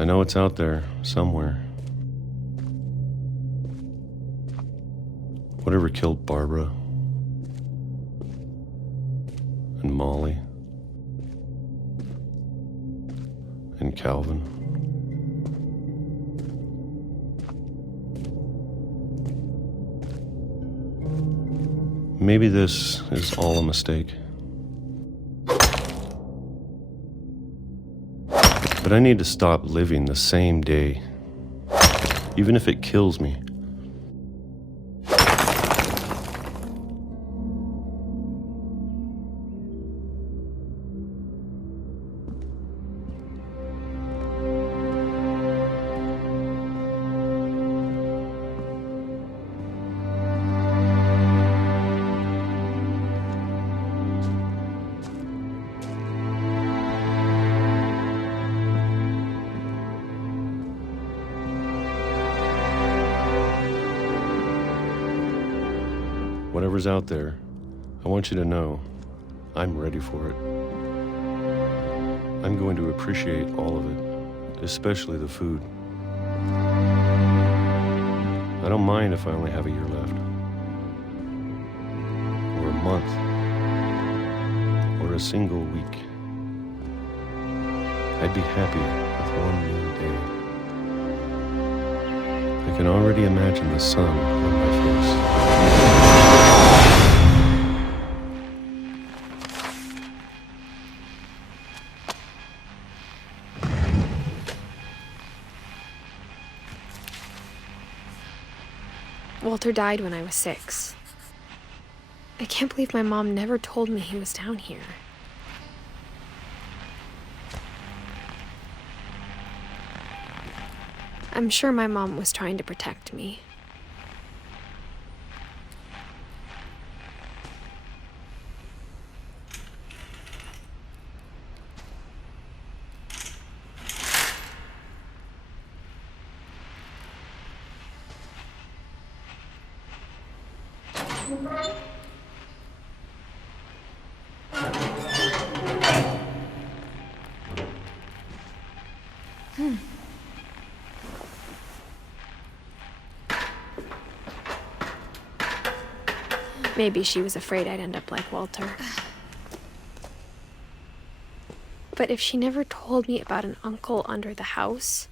I know it's out there, somewhere. Whatever killed Barbara and Molly and Calvin. Maybe this is all a mistake. But I need to stop living the same day, even if it kills me. Whatever's out there, I want you to know I'm ready for it. I'm going to appreciate all of it, especially the food. I don't mind if I only have a year left, or a month, or a single week. I'd be happy with one new day. I can already imagine the sun on my face. Walter died when I was 6. I can't believe my mom never told me he was down here. I'm sure my mom was trying to protect me. Maybe she was afraid I'd end up like Walter. But if she never told me about an uncle under the house,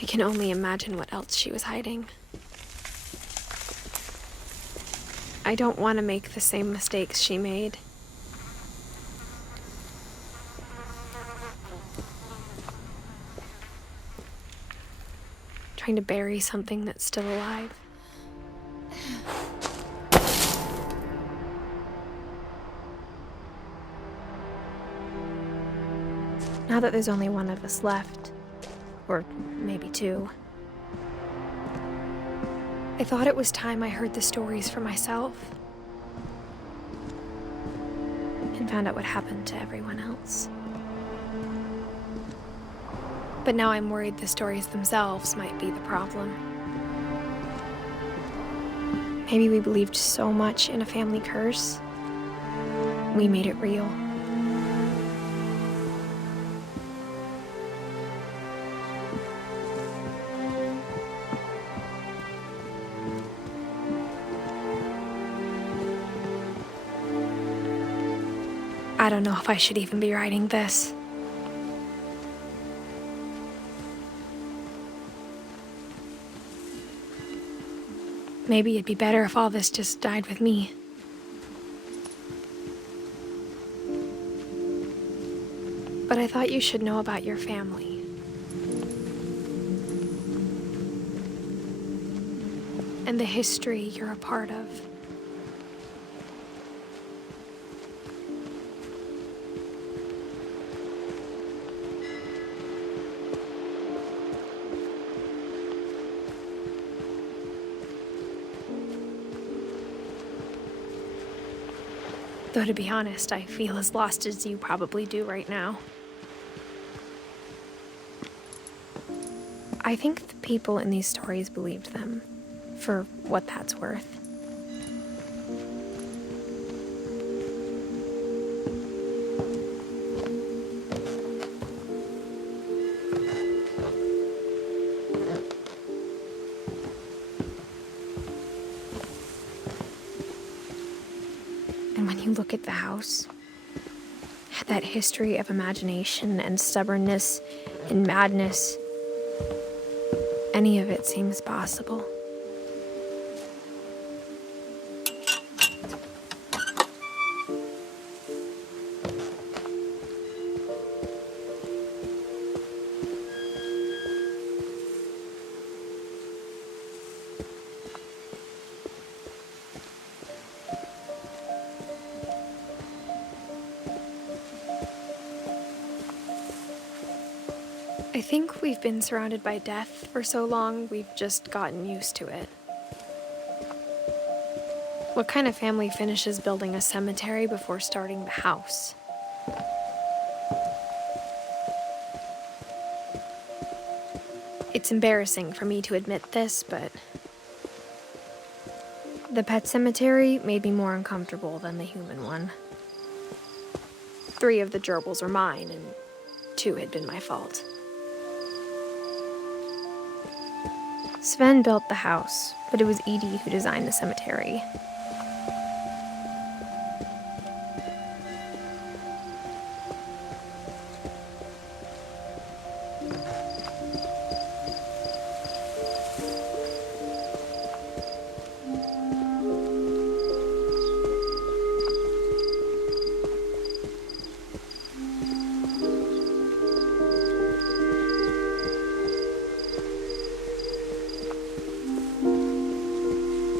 I can only imagine what else she was hiding. I don't want to make the same mistakes she made. Trying to bury something that's still alive. Now that there's only one of us left, or maybe 2, I thought it was time I heard the stories for myself and found out what happened to everyone else. But now I'm worried the stories themselves might be the problem. Maybe we believed so much in a family curse, we made it real. I don't know if I should even be writing this. Maybe it'd be better if all this just died with me. But I thought you should know about your family. And the history you're a part of. Though to be honest, I feel as lost as you probably do right now. I think the people in these stories believed them, for what that's worth. look at the house, that history of imagination and stubbornness and madness, any of it seems possible. I think we've been surrounded by death for so long, we've just gotten used to it. What kind of family finishes building a cemetery before starting the house? It's embarrassing for me to admit this, but the pet cemetery made me more uncomfortable than the human one. 3 of the gerbils were mine, and 2 had been my fault. Sven built the house, but it was Edie who designed the cemetery.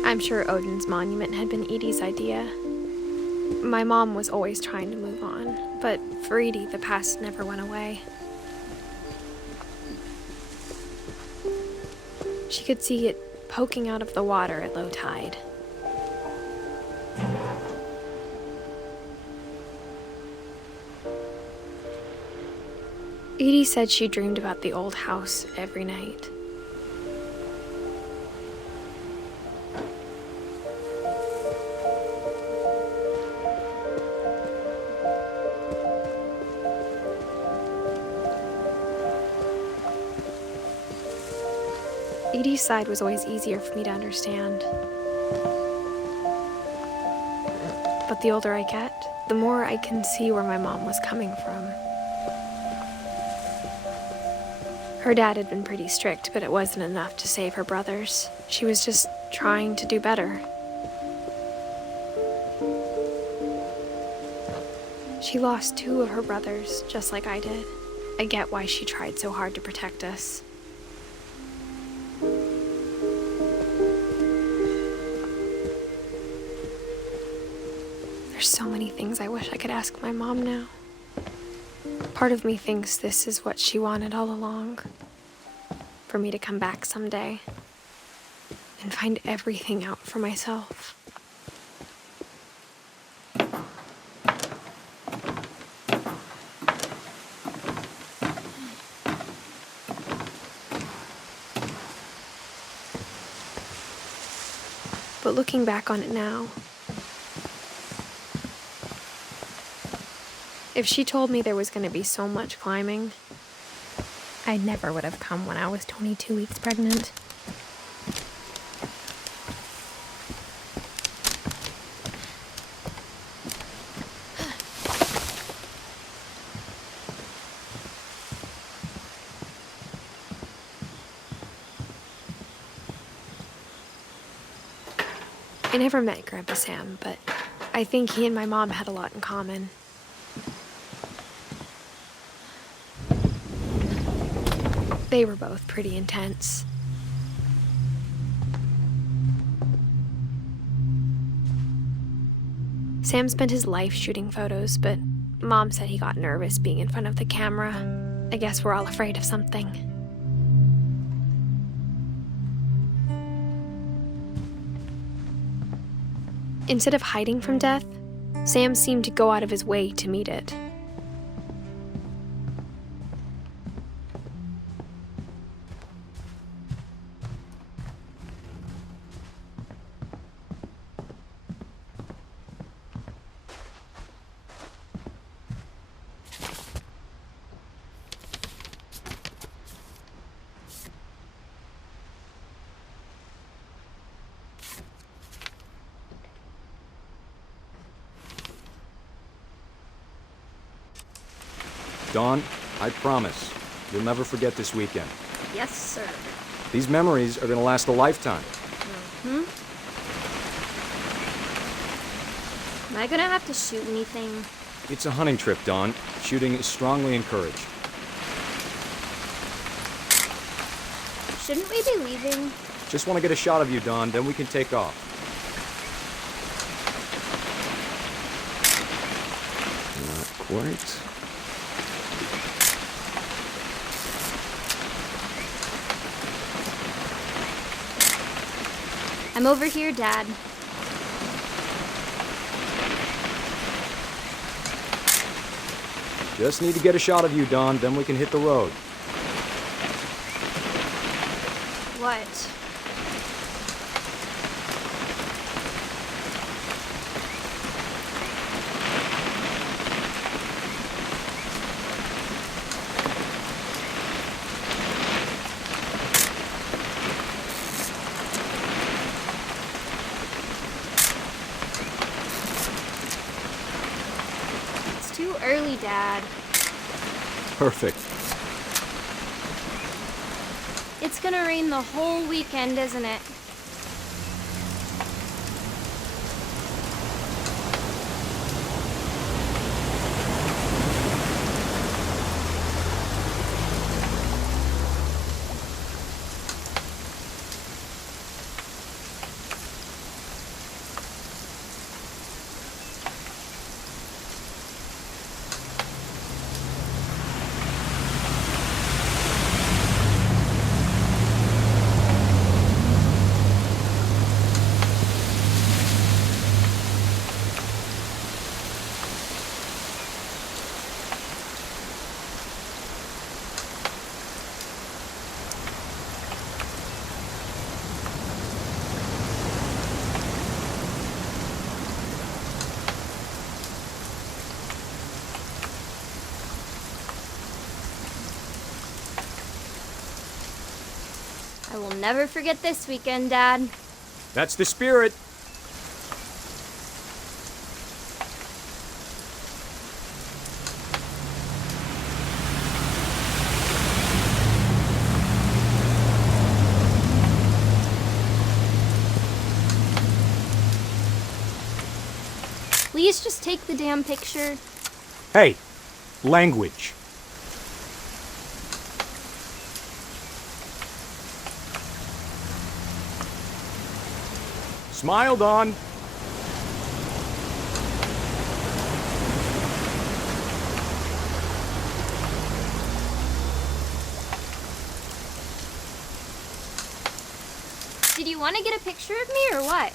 I'm sure Odin's monument had been Edie's idea. My mom was always trying to move on, but for Edie, the past never went away. She could see it poking out of the water at low tide. Edie said she dreamed about the old house every night. Edie's side was always easier for me to understand. But the older I get, the more I can see where my mom was coming from. Her dad had been pretty strict, but it wasn't enough to save her brothers. She was just trying to do better. She lost 2 of her brothers, just like I did. I get why she tried so hard to protect us. There's so many things I wish I could ask my mom now. Part of me thinks this is what she wanted all along. For me to come back someday and find everything out for myself. But looking back on it now, if she told me there was going to be so much climbing, I never would have come when I was 22 weeks pregnant. I never met Grandpa Sam, but I think he and my mom had a lot in common. They were both pretty intense. Sam spent his life shooting photos, but Mom said he got nervous being in front of the camera. I guess we're all afraid of something. Instead of hiding from death, Sam seemed to go out of his way to meet it. Dawn, I promise, you'll never forget this weekend. Yes, sir. These memories are gonna last a lifetime. Am I gonna have to shoot anything? It's a hunting trip, Dawn. Shooting is strongly encouraged. Shouldn't we be leaving? Just want to get a shot of you, Dawn, then we can take off. Not quite. I'm over here, Dad. Just need to get a shot of you, Dawn, then we can hit the road. What? It's too early, Dad. Perfect. It's gonna rain the whole weekend, isn't it? I will never forget this weekend, Dad. That's the spirit. Please just take the damn picture. Hey, language. Smile, Dawn. Did you want to get a picture of me or what?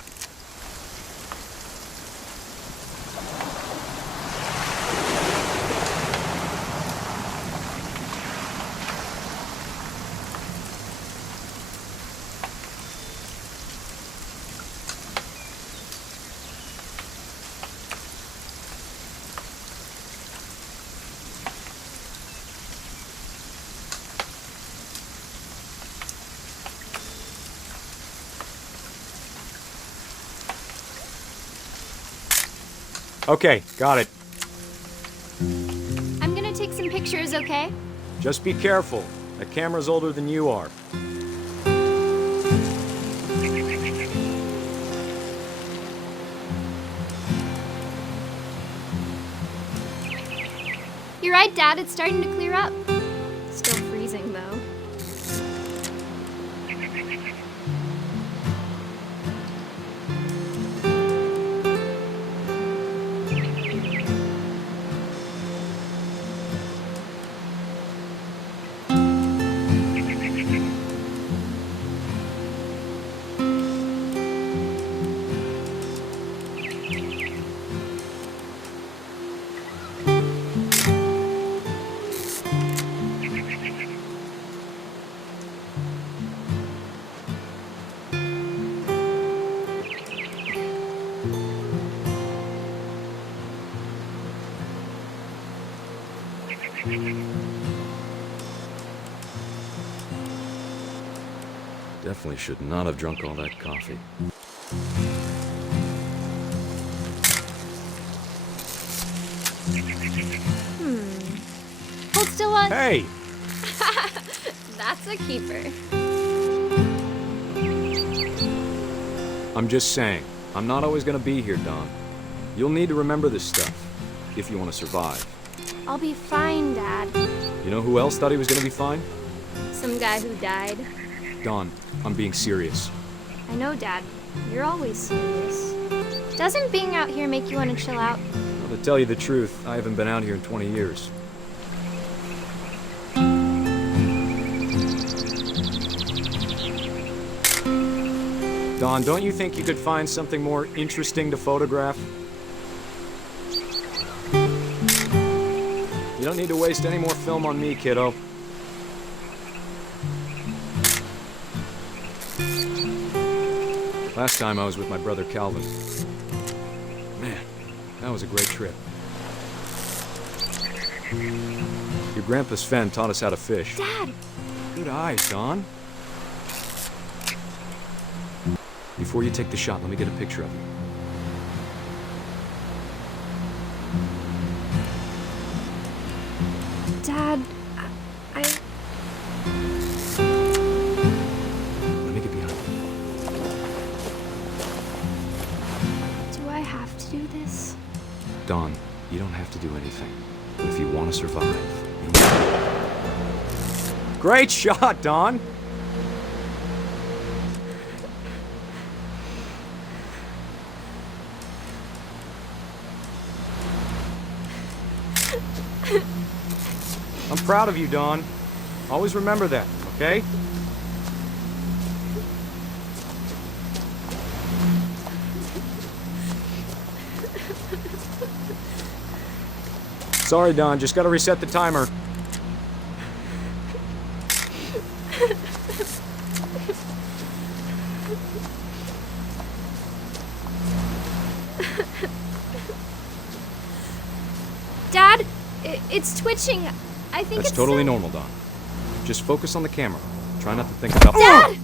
Okay, got it. I'm gonna take some pictures, okay? Just be careful. That camera's older than you are. You're right, Dad. It's starting to clear up. Still freezing, though. Definitely should not have drunk all that coffee. still on. Hey! That's a keeper. I'm just saying, I'm not always gonna be here, Don. You'll need to remember this stuff, if you want to survive. I'll be fine, Dad. You know who else thought he was gonna be fine? Some guy who died. Don, I'm being serious. I know, Dad. You're always serious. Doesn't being out here make you want to chill out? Well, to tell you the truth, I haven't been out here in 20 years. Don, don't you think you could find something more interesting to photograph? You don't need to waste any more film on me, kiddo. Last time I was with my brother Calvin. Man, that was a great trip. Your grandpa Sven taught us how to fish. Dad! Good eyes, Don. Before you take the shot, let me get a picture of you. Dad, I... Let me get behind you. Do I have to do this? Don, you don't have to do anything. But if you want to survive, you Great shot, Don! I'm proud of you, Don. Always remember that, okay? Sorry, Don. Just gotta reset the timer. Dad, it's twitching. I think That's it's totally normal, Don. Just focus on the camera. Try not to think about... Dad!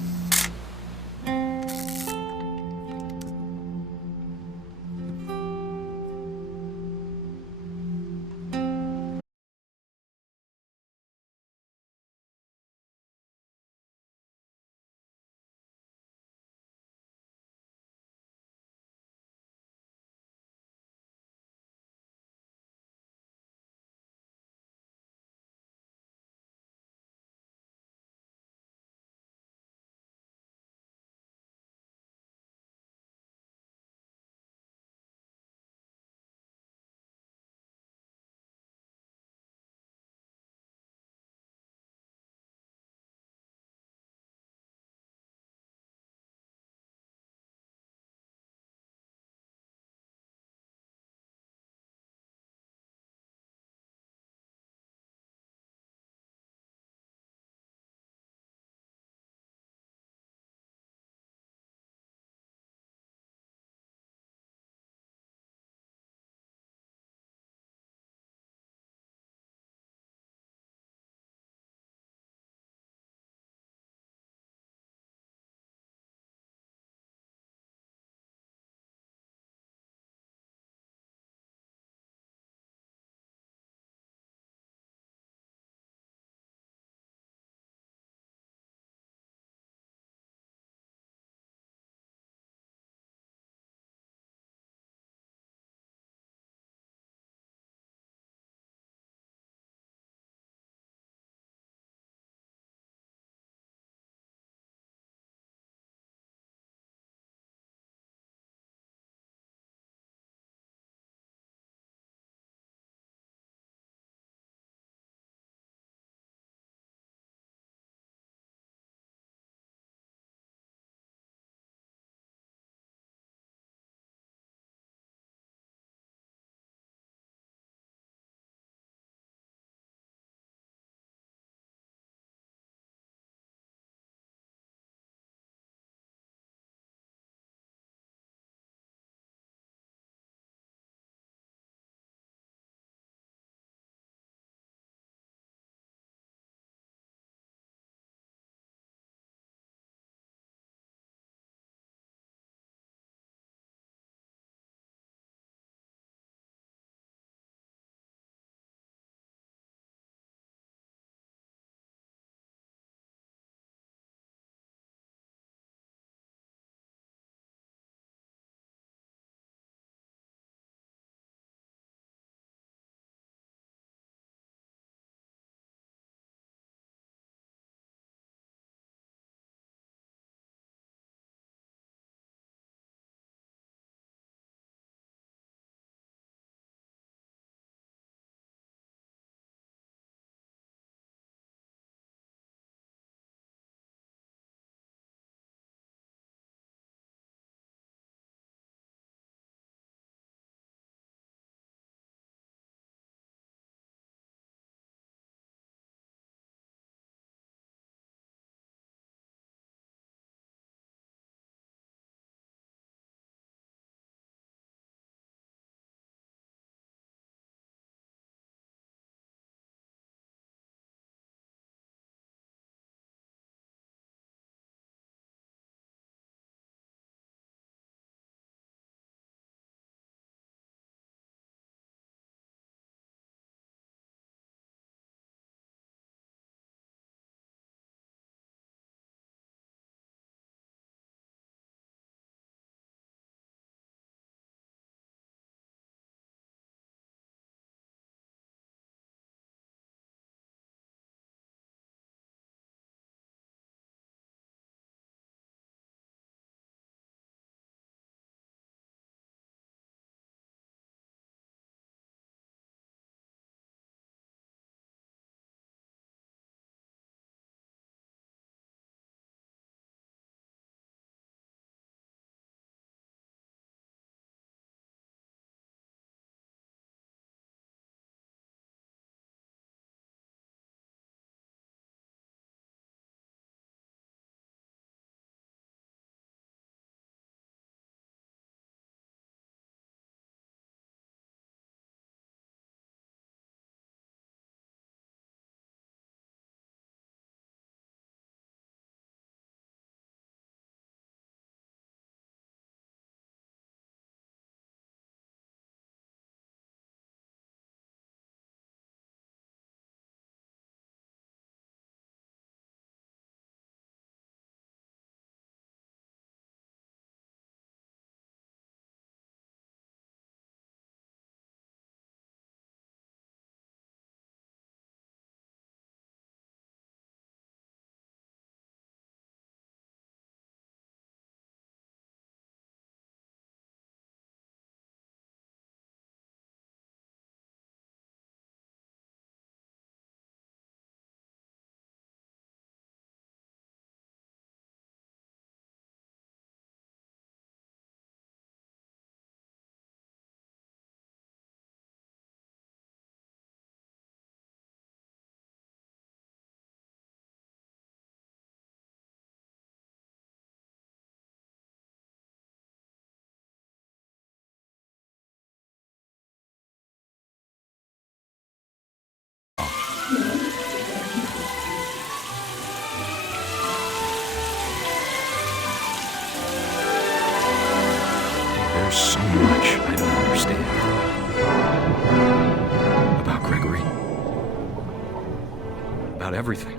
about everything.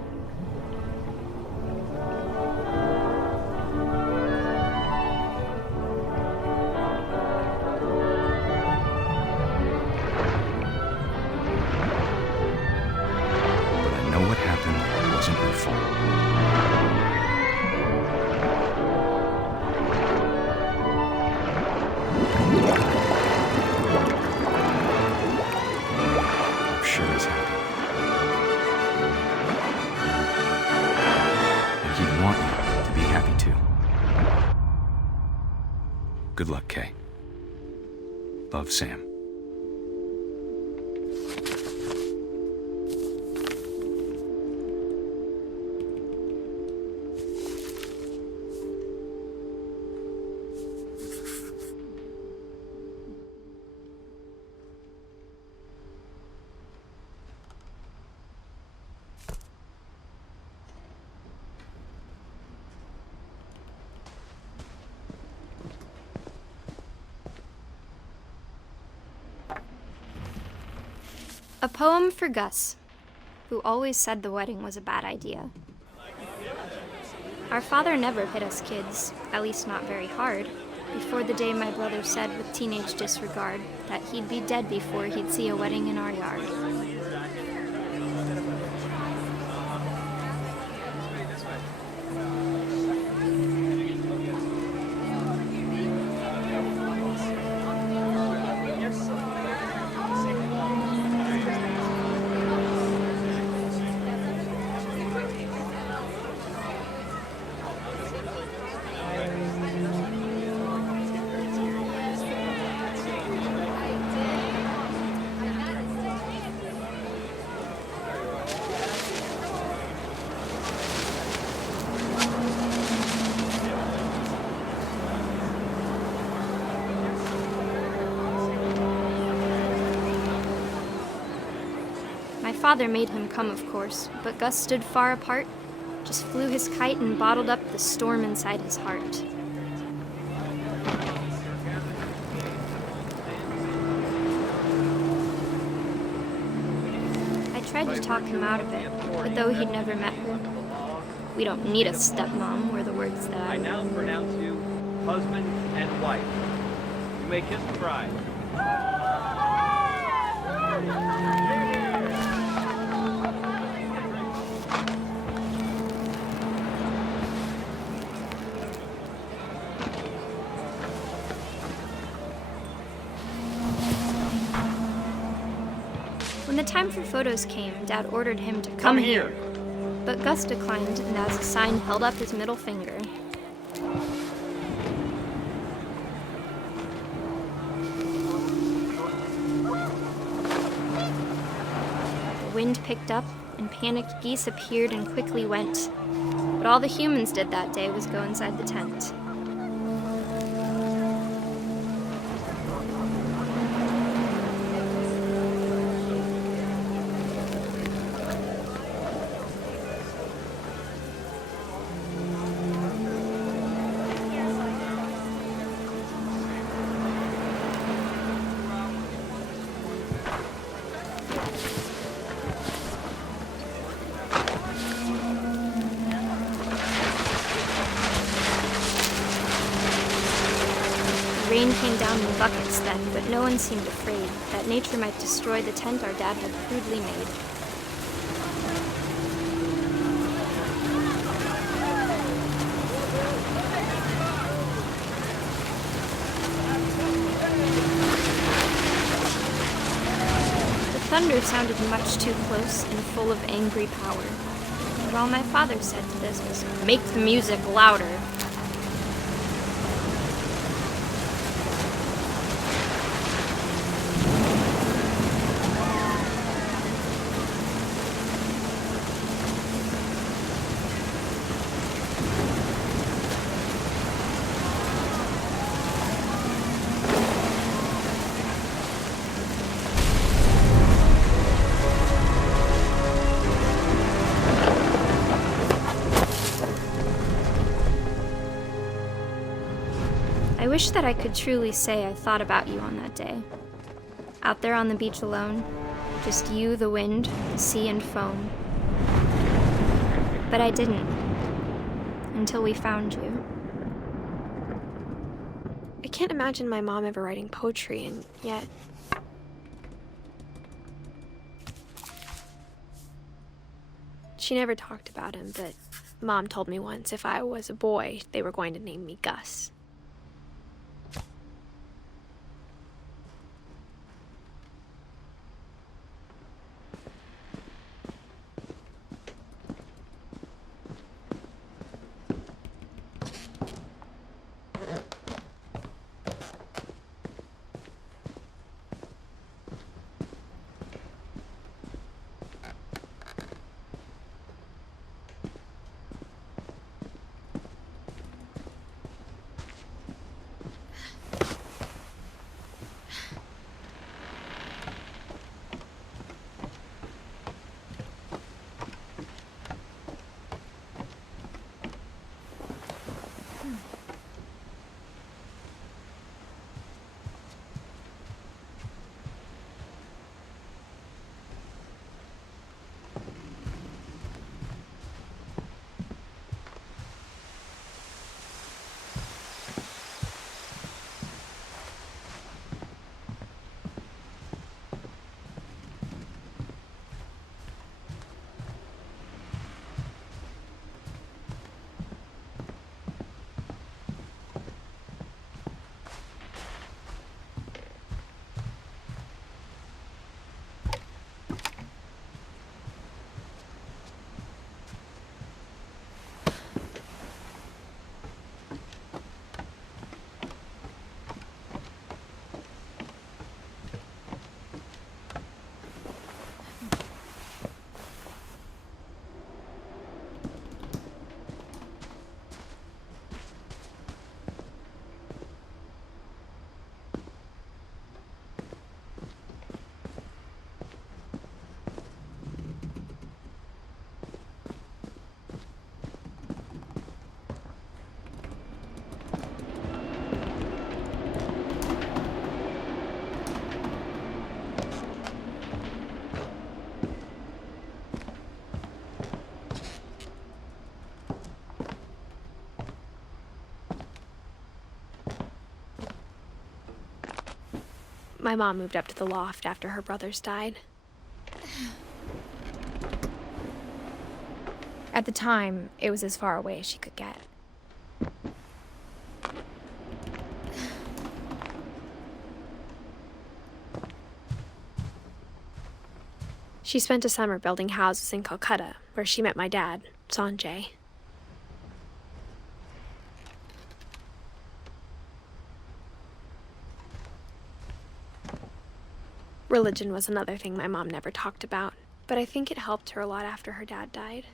But I know what happened wasn't your fault. I'm sure he's happy. And he'd want you to be happy too. Good luck, Kay. Love, Sam. A poem for Gus, who always said the wedding was a bad idea. Our father never hit us kids, at least not very hard, before the day my brother said with teenage disregard that he'd be dead before he'd see a wedding in our yard. My father made him come, of course, but Gus stood far apart, just flew his kite and bottled up the storm inside his heart. I tried to talk him out of it, but though he'd never met her, "We don't need a stepmom," were the words that I now pronounce you husband and wife. You may kiss the bride. When the time for photos came, Dad ordered him to come here. But Gus declined, and as a sign held up his middle finger. The wind picked up, and panicked geese appeared and quickly went. But all the humans did that day was go inside the tent. Rain came down in buckets then, but no one seemed afraid that nature might destroy the tent our dad had crudely made. The thunder sounded much too close and full of angry power. But all my father said to this was, "Make the music louder." I wish that I could truly say I thought about you on that day. Out there on the beach alone, just you, the wind, the sea, and foam. But I didn't. Until we found you. I can't imagine my mom ever writing poetry, and yet... She never talked about him, but Mom told me once if I was a boy, they were going to name me Gus. My mom moved up to the loft after her brothers died. At the time, it was as far away as she could get. She spent a summer building houses in Calcutta, where she met my dad, Sanjay. Religion was another thing my mom never talked about, but I think it helped her a lot after her dad died.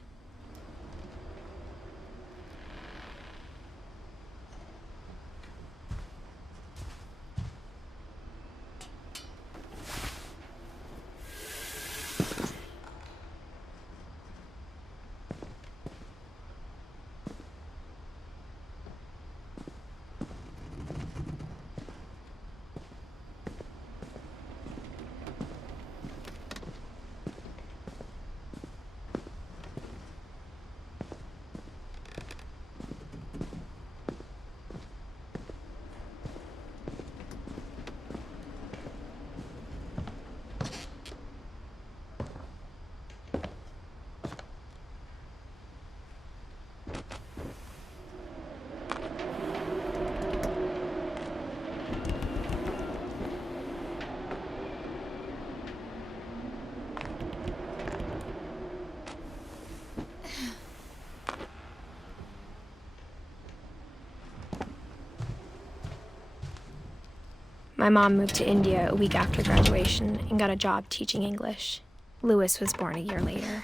My mom moved to India a week after graduation and got a job teaching English. Louis was born a year later.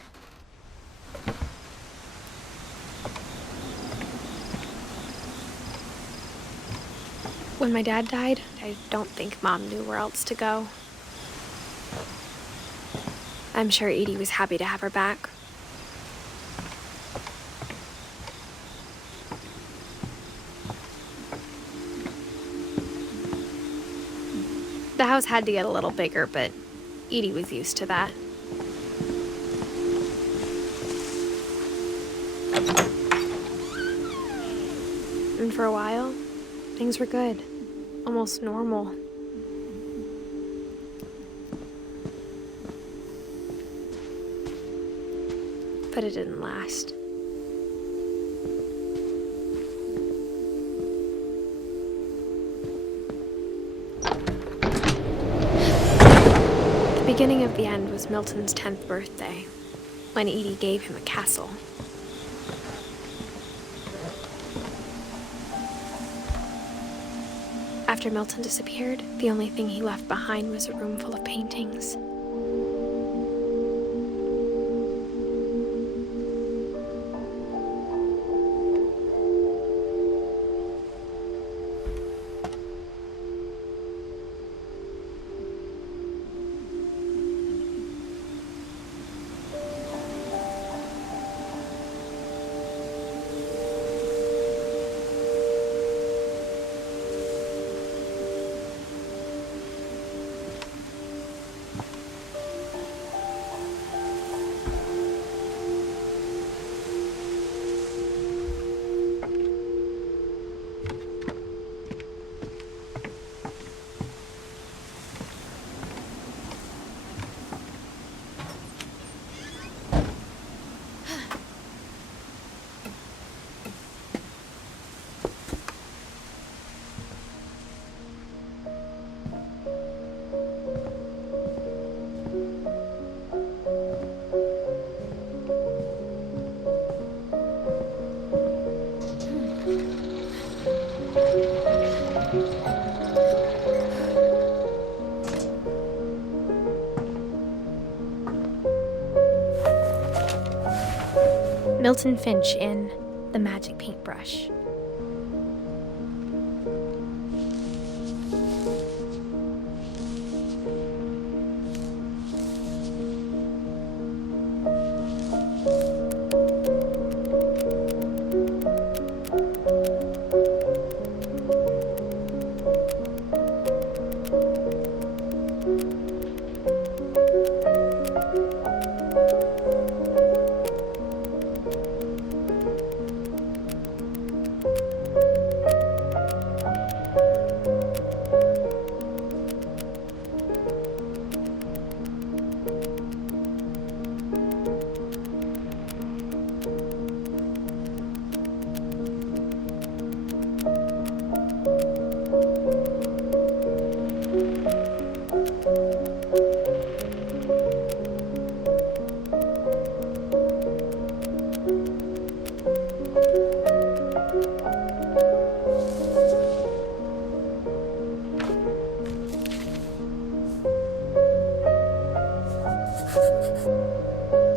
When my dad died, I don't think Mom knew where else to go. I'm sure Edie was happy to have her back. The house had to get a little bigger, but Edie was used to that. Milton for a while, things were good. Almost normal. But it didn't last. The beginning of the end was Milton's 10th birthday, when Edie gave him a castle. After Milton disappeared, the only thing he left behind was a room full of paintings. Milton Finch in The Magic Paintbrush.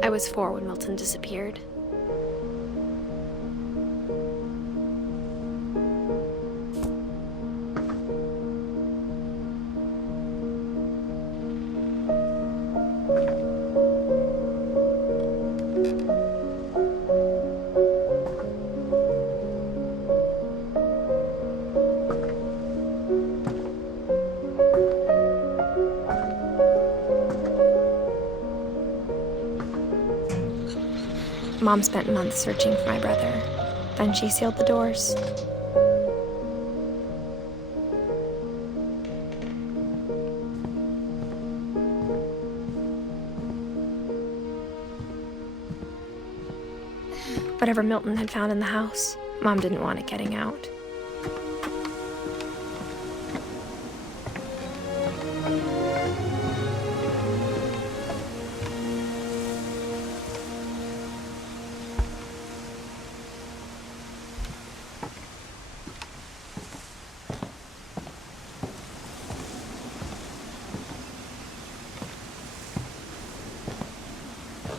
I was 4 when Milton disappeared. Mom spent months searching for my brother. Then she sealed the doors. Whatever Milton had found in the house, Mom didn't want it getting out.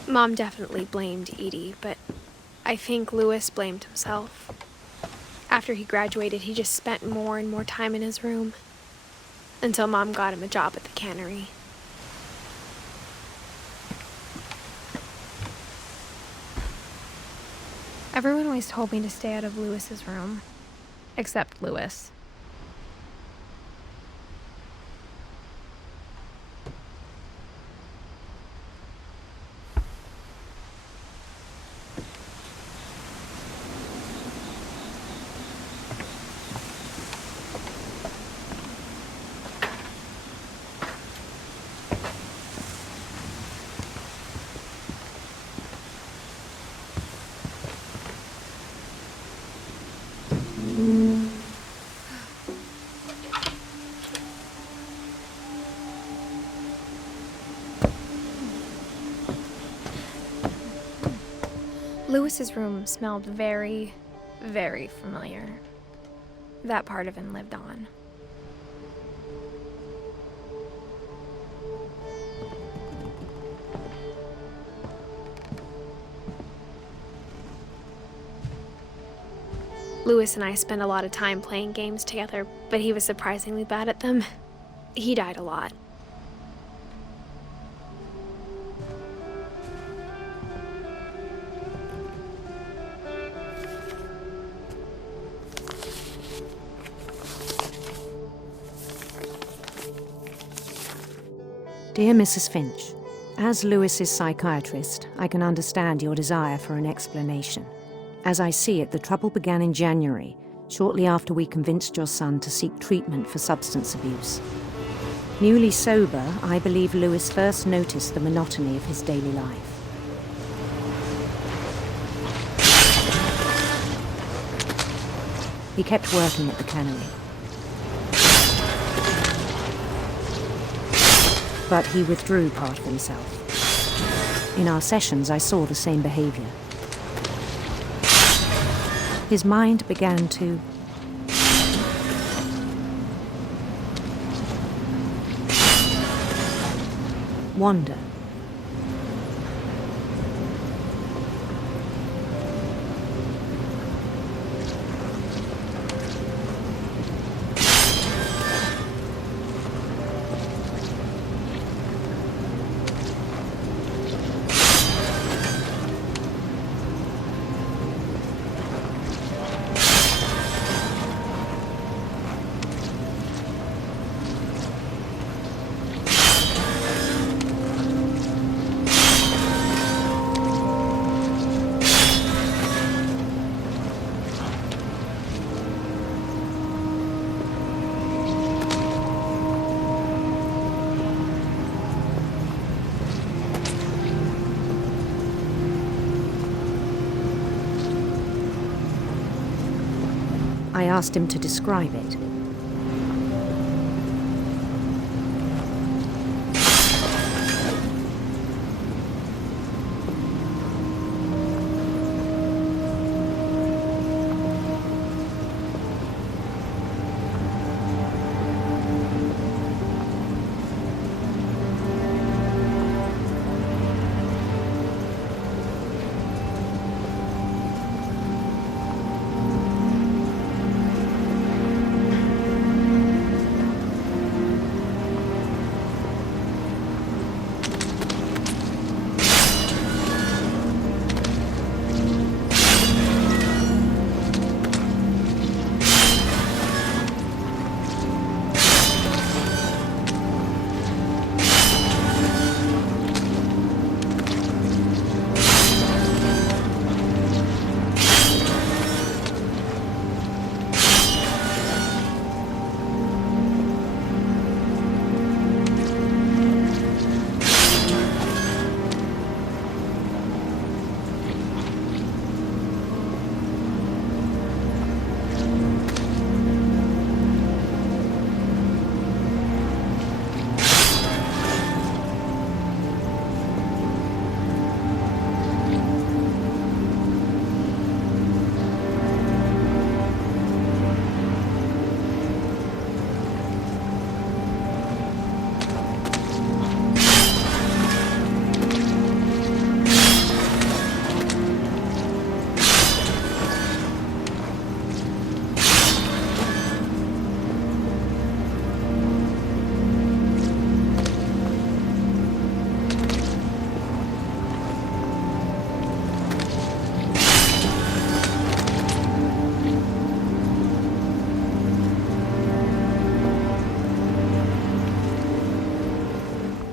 Mom definitely blamed Edie, but I think Louis blamed himself. After he graduated, he just spent more and more time in his room, until Mom got him a job at the cannery. Everyone always told me to stay out of Louis's room, except Louis. Lewis's room smelled very, very familiar. That part of him lived on. Lewis and I spent a lot of time playing games together, but he was surprisingly bad at them. He died a lot. Dear Mrs. Finch, as Lewis's psychiatrist, I can understand your desire for an explanation. As I see it, the trouble began in January, shortly after we convinced your son to seek treatment for substance abuse. Newly sober, I believe Lewis first noticed the monotony of his daily life. He kept working at the cannery. But he withdrew part of himself. In our sessions, I saw the same behavior. His mind began to wander. I asked him to describe it.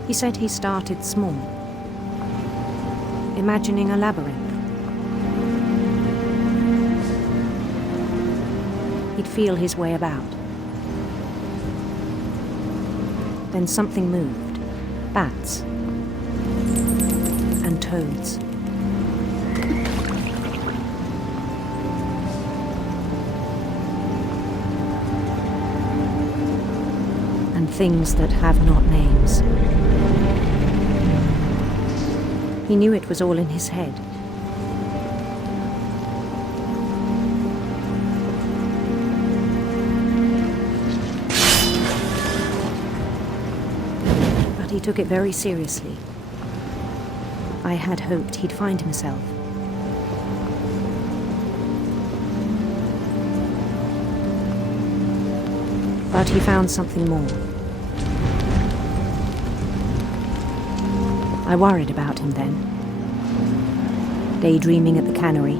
He said he started small, imagining a labyrinth. He'd feel his way about. Then something moved. Bats. And toads. And things that have not names. He knew it was all in his head. took it very seriously. I had hoped he'd find himself. But he found something more. I worried about him then, daydreaming at the cannery.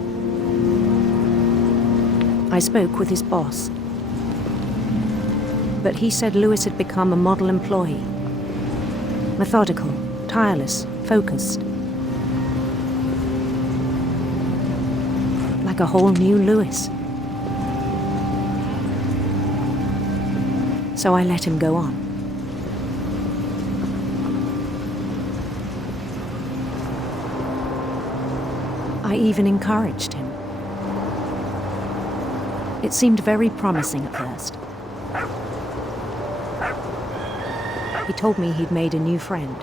I spoke with his boss, but he said Lewis had become a model employee. Methodical, tireless, focused. Like a whole new Lewis. So I let him go on. I even encouraged him. It seemed very promising at first. He told me he'd made a new friend.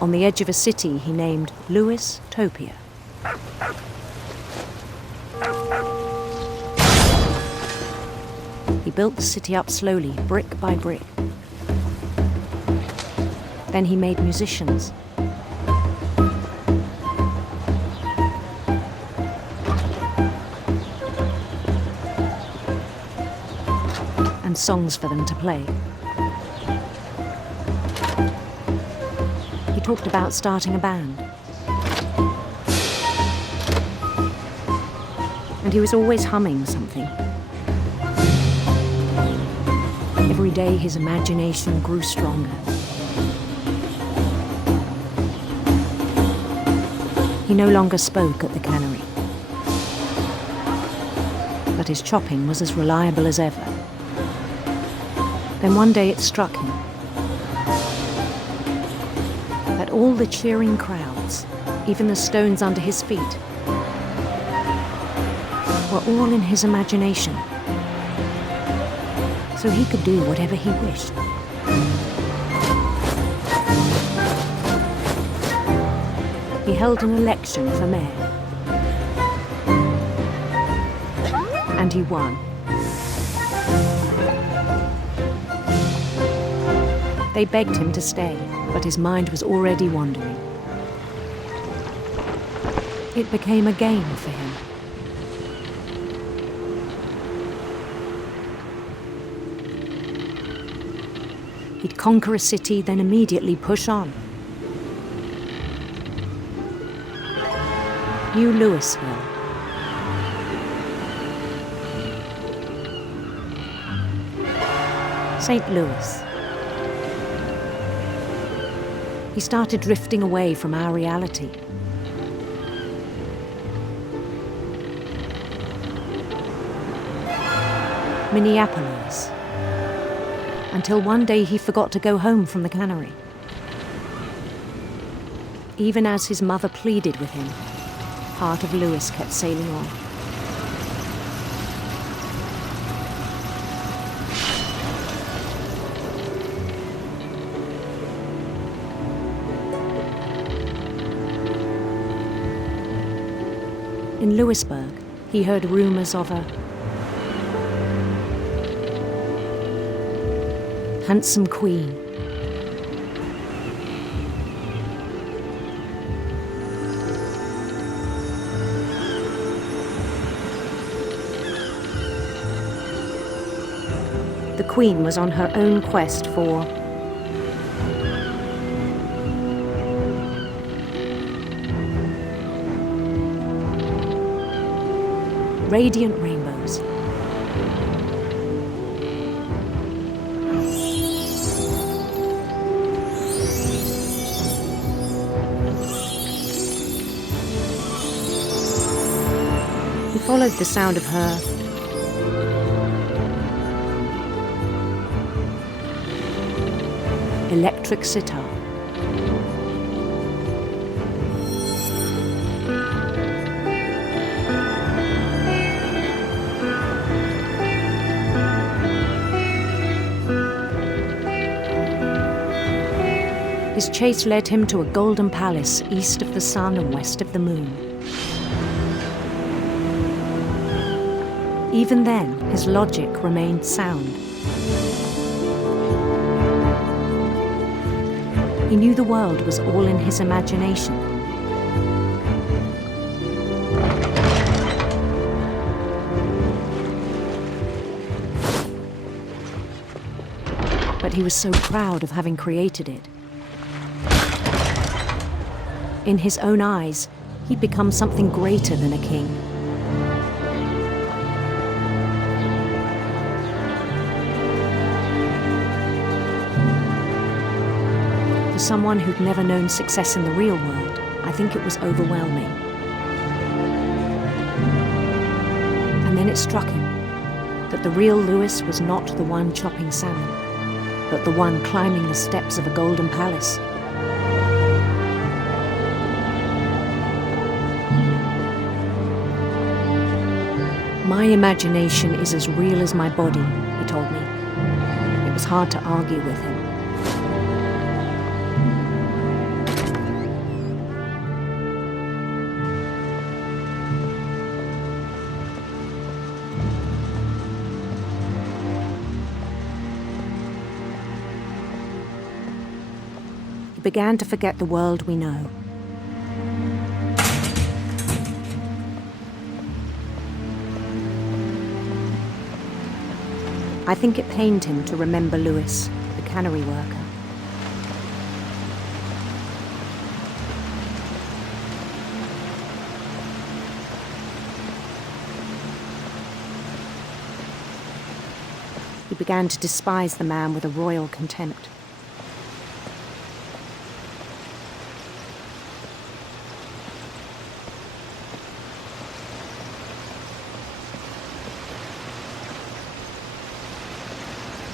On the edge of a city he named Lewis Topia. He built the city up slowly, brick by brick. Then he made musicians. And songs for them to play. He talked about starting a band. And he was always humming something. Every day his imagination grew stronger. He no longer spoke at the cannery. But his chopping was as reliable as ever. Then one day it struck him that all the cheering crowds, even the stones under his feet, were all in his imagination. So he could do whatever he wished. He held an election for mayor. And he won. They begged him to stay, but his mind was already wandering. It became a game for him. He'd conquer a city, then immediately push on. New Louisville. St. Louis. He started drifting away from our reality. Minneapolis. Until one day he forgot to go home from the cannery. Even as his mother pleaded with him, part of Lewis kept sailing on. In Lewisburg, he heard rumors of a handsome queen. The queen was on her own quest for radiant rainbows. He followed the sound of her electric sitar. His chase led him to a golden palace east of the sun and west of the moon. Even then, his logic remained sound. He knew the world was all in his imagination. But he was so proud of having created it. In his own eyes, he'd become something greater than a king. For someone who'd never known success in the real world, I think it was overwhelming. And then it struck him that the real Lewis was not the one chopping salmon, but the one climbing the steps of a golden palace. My imagination is as real as my body, he told me. It was hard to argue with him. He began to forget the world we know. I think it pained him to remember Lewis, the cannery worker. He began to despise the man with a royal contempt.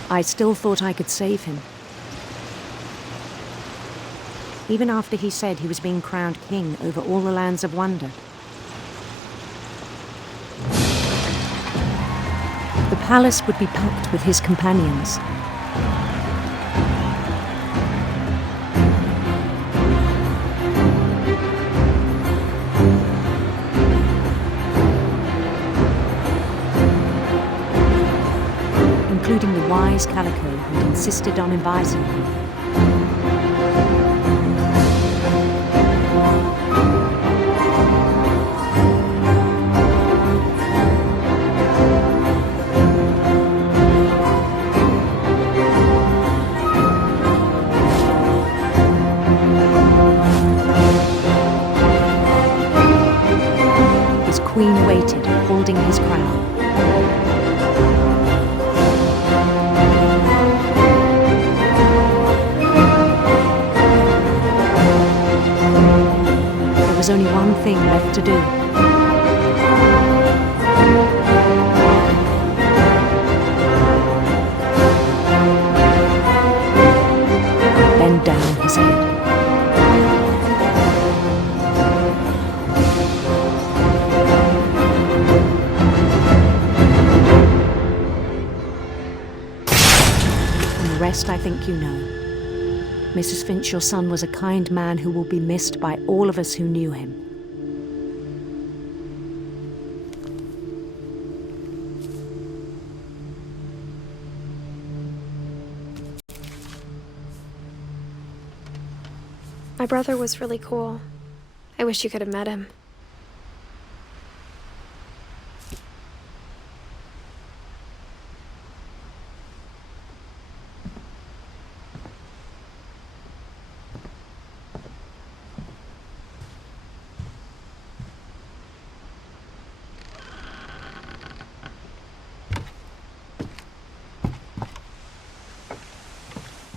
I still thought I could save him. Even after he said he was being crowned king over all the lands of wonder. The palace would be packed with his companions. Including the wise Calico who'd insisted on advising him. His queen waited, holding his crown. There was only one thing left to do. Bend down his head. And the rest I think you know. Mrs. Finch, your son was a kind man who will be missed by all of us who knew him. My brother was really cool. I wish you could have met him.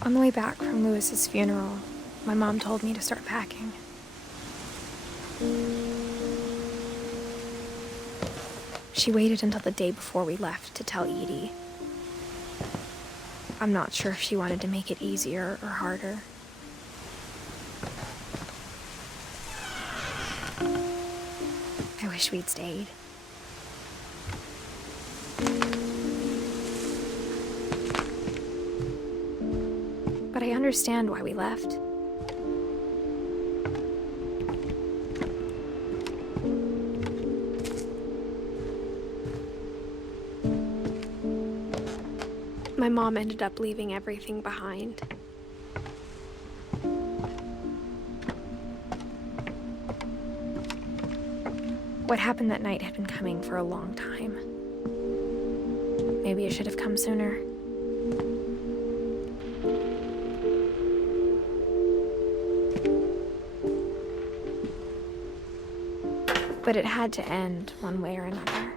On the way back from Lewis's funeral, my mom told me to start packing. She waited until the day before we left to tell Edie. I'm not sure if she wanted to make it easier or harder. I wish we'd stayed. But I understand why we left. My mom ended up leaving everything behind. What happened that night had been coming for a long time. Maybe it should have come sooner. But it had to end one way or another.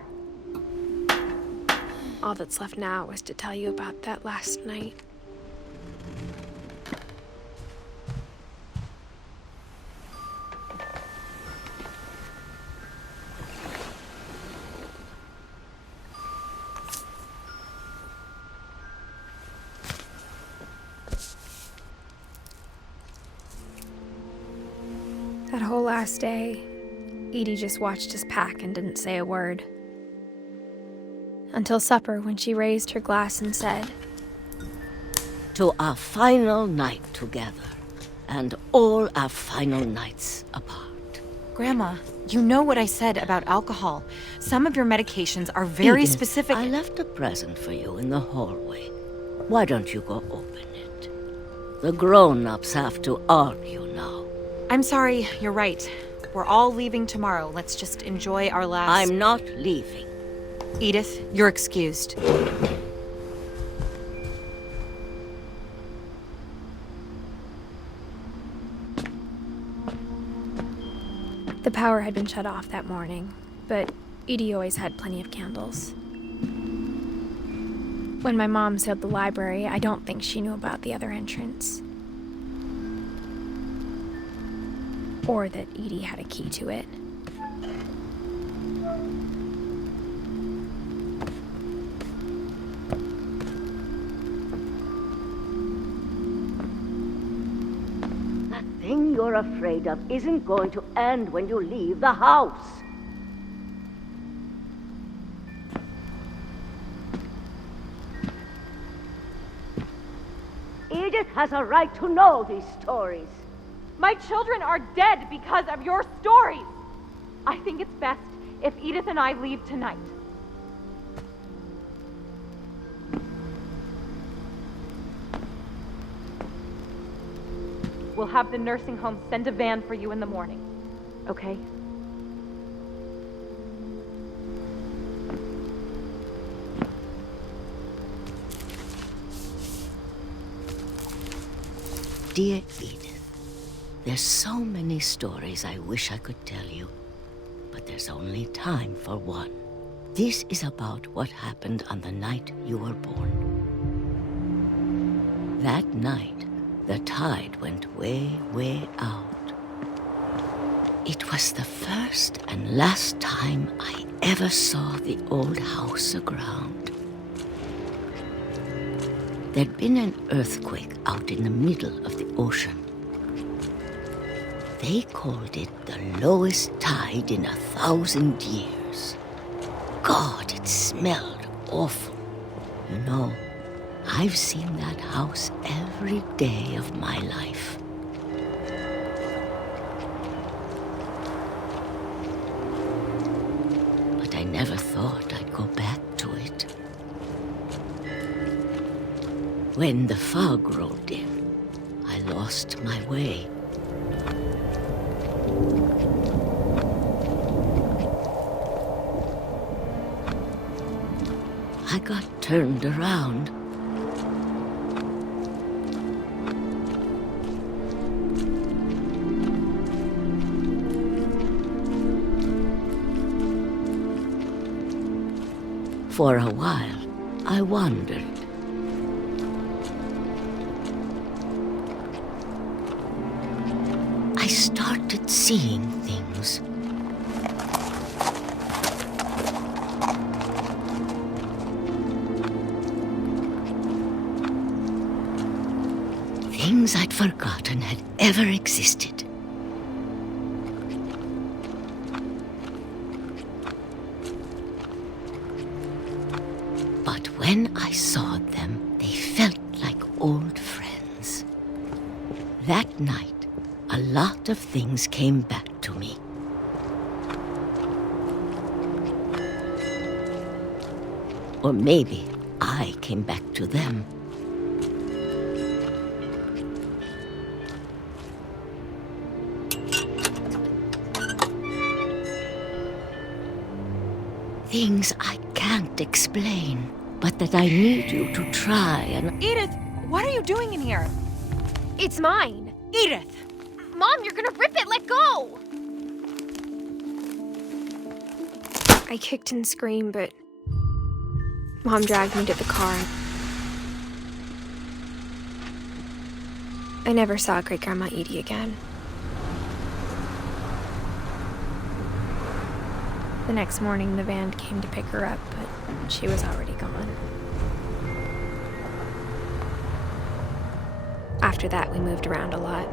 All that's left now is to tell you about that last night. That whole last day, Edie just watched us pack and didn't say a word. Until supper, when she raised her glass and said, "To our final night together, and all our final nights apart." Grandma, you know what I said about alcohol. Some of your medications are very Edith, specific. I left a present for you in the hallway. Why don't you go open it? The grown-ups have to argue now. I'm sorry, you're right. We're all leaving tomorrow. Let's just enjoy our last... I'm not leaving. Edith, you're excused. the power had been shut off that morning, but Edie always had plenty of candles. When my mom sealed the library, I don't think she knew about the other entrance. Or that Edie had a key to it. That thing you're afraid of isn't going to end when you leave the house. Edith has a right to know these stories. My children are dead because of your stories. I think it's best if Edith and I leave tonight. We'll have the nursing home send a van for you in the morning, okay? Dear Edith, there's so many stories I wish I could tell you, but there's only time for one. This is about what happened on the night you were born. That night, the tide went way, way out. It was the first and last time I ever saw the old house aground. There'd been an earthquake out in the middle of the ocean. They called it the lowest tide in 1,000 years. God, it smelled awful. You know, I've seen that house every day of my life. But I never thought I'd go back to it. When the fog rolled in, I lost my way. I got turned around. For a while, I wandered. I started seeing things. Things I'd forgotten had ever existed. But when I saw them, they felt like old friends. That night, a lot of things came back to me. Or maybe I came back to them. things I can't explain, but that I need you to try and... Edith, what are you doing in here? It's mine. Edith! Mom, you're gonna rip it! Let go! I kicked and screamed, but Mom dragged me to the car. I never saw Great-Grandma Edie again. The next morning, the van came to pick her up, but she was already gone. After that, we moved around a lot.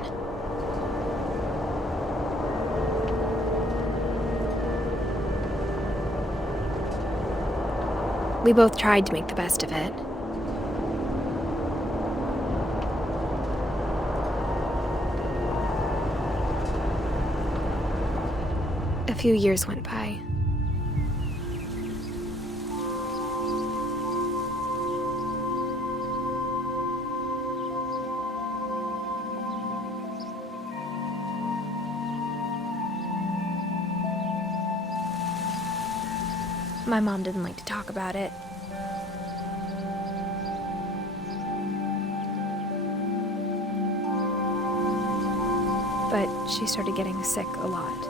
We both tried to make the best of it. A few years went by. My mom didn't like to talk about it. But she started getting sick a lot.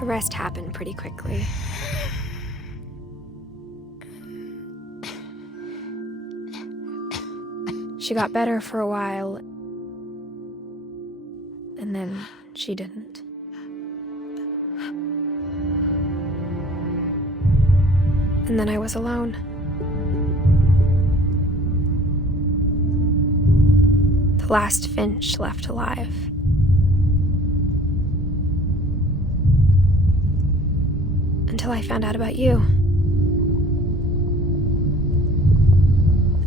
The rest happened pretty quickly. She got better for a while, and then she didn't. And then I was alone. The last Finch left alive. Until I found out about you.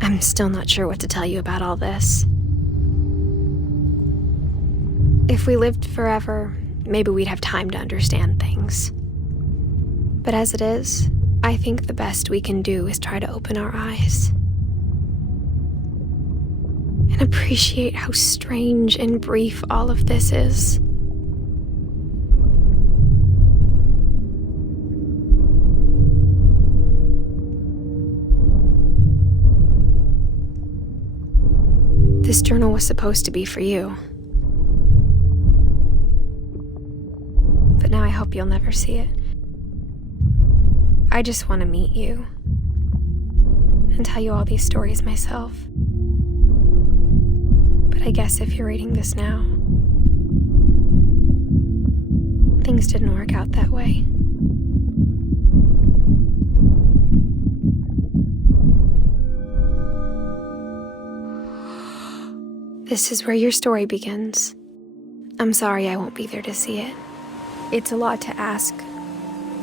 I'm still not sure what to tell you about all this. If we lived forever, maybe we'd have time to understand things. But as it is, I think the best we can do is try to open our eyes and appreciate how strange and brief all of this is. This journal was supposed to be for you. But now I hope you'll never see it. I just want to meet you and tell you all these stories myself. But I guess if you're reading this now, things didn't work out that way. This is where your story begins. I'm sorry I won't be there to see it. It's a lot to ask,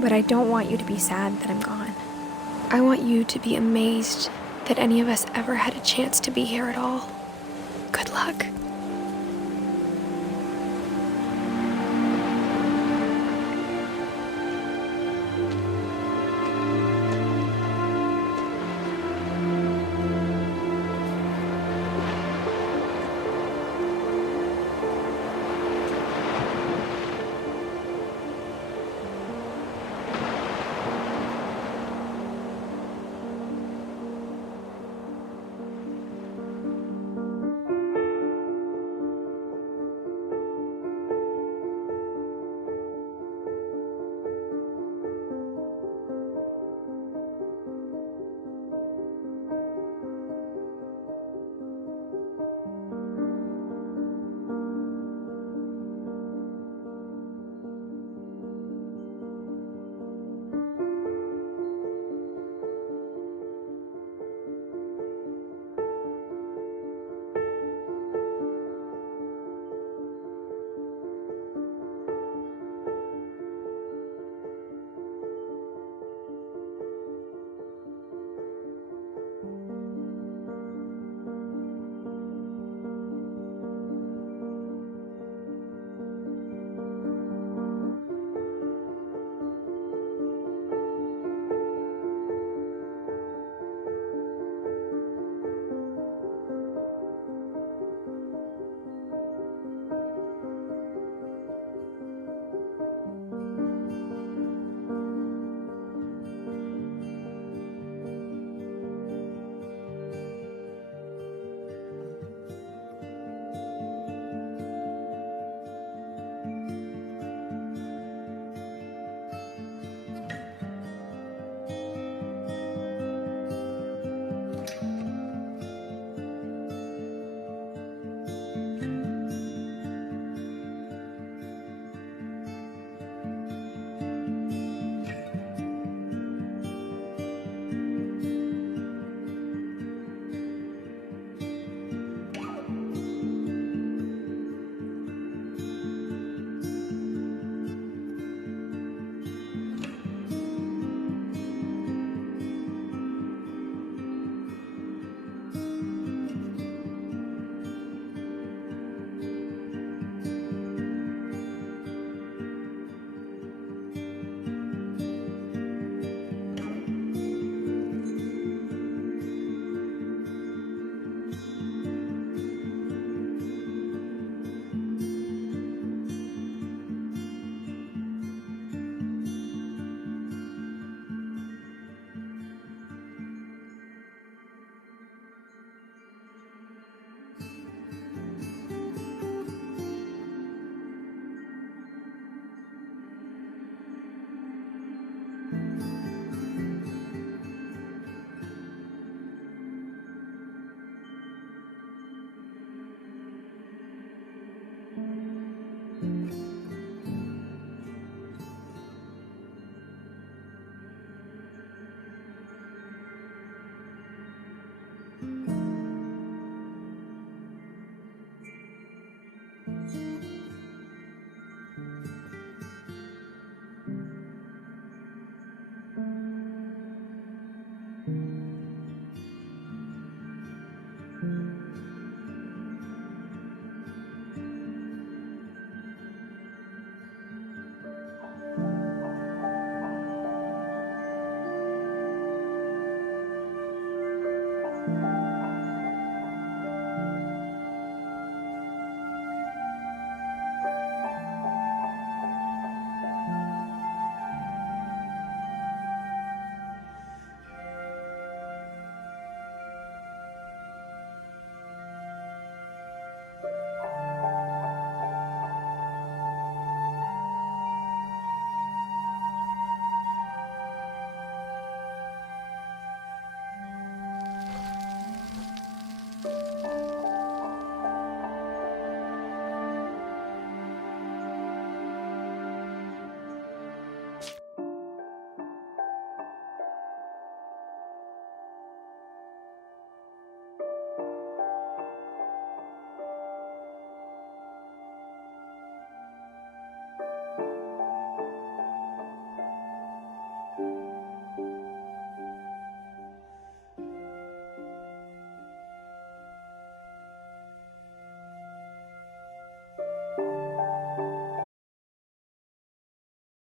but I don't want you to be sad that I'm gone. I want you to be amazed that any of us ever had a chance to be here at all. Good luck.